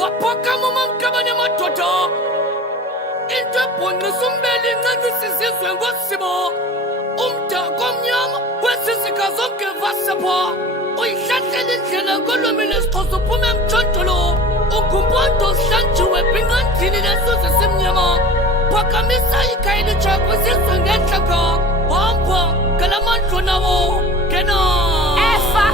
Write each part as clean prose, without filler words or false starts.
Waphaka mumamkabane matoto. Into ponu sumbeli ngazi sizizwe ngosibo. Komnyama kwesizika zonke vasapha. Uyihlahlele indlela kolwimi lesixhosa uphume emthontolo. Ugumpondo hlanjiwe bingandini nesuze simnyama. Phakamisa ikhaya elitsha kwizizwe ngentlaka. Hamba ngalamandlo nawo kena. Efa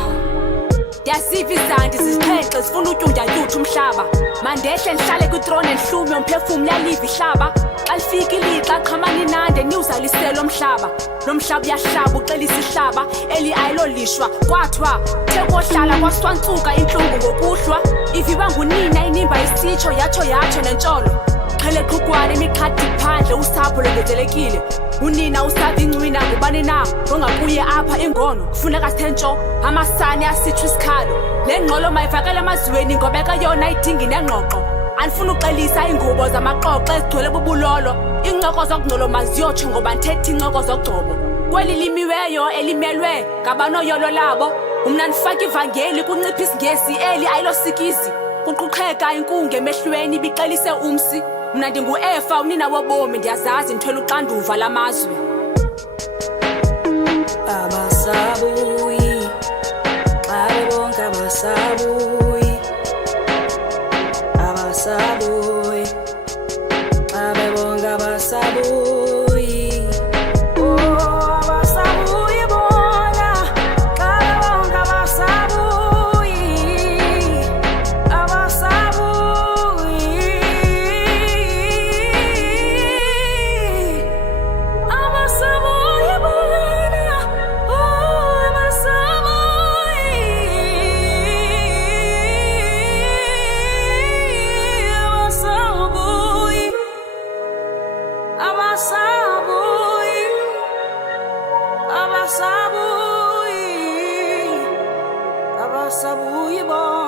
Yasiva izandi zizixhexe zifuna utyundyatutha umhlaba. Mandehle ndihlale kwitrone ndihlume umphefumlo yaliva ihlaba. Xa lifika ilixa qhamana inande niwuzalisele omhlaba. Lo mhlaba uyahlaba uxelisa ihlaba eli ayilolishwa kwathiwa thekohlala kwasithwantsuka intlungu ngokuhlwa. Iviba ngunina inimba isitsho yatsho nentsholo. Qhele qhukwane imiqhadi phandle usapho longezelekile. Unina usava incwina ngubani na ongakuye apha ingono kufuneka sithentsho amasane asitshwa isikhalo. Le ngqolo mayivakele emazweni ngobeka yona idingi nengqoqo. Anifuna uxelisa ingubo zamaqoqo ezigcwele bubulolo. Iincoko zokungcolo maziyotsho ngoba ndithetha iincoko zogcobo. Kweli limiweyo elimelwe ngabanoyolo labo. Mna ndifaka ivangeli kuncipha isingesi eli ayilosikizi. Kuquqheka inkungu emehlweni ibixelise umsi. Mna ndingu-Efa unina wobomi ndiyazazi ndithwele uxanduva lamazwe. Abasabuyi xa bebonke abasabuyi. Abasabuyi xa bebonke abasabuyi. Oh abasabuyi bona xa bebonke abasabuyi. Abasabuyi. Abasabuyi bona oh abasabuyi. Abasabuyi. Abasabuyi. Abasabuyi bona.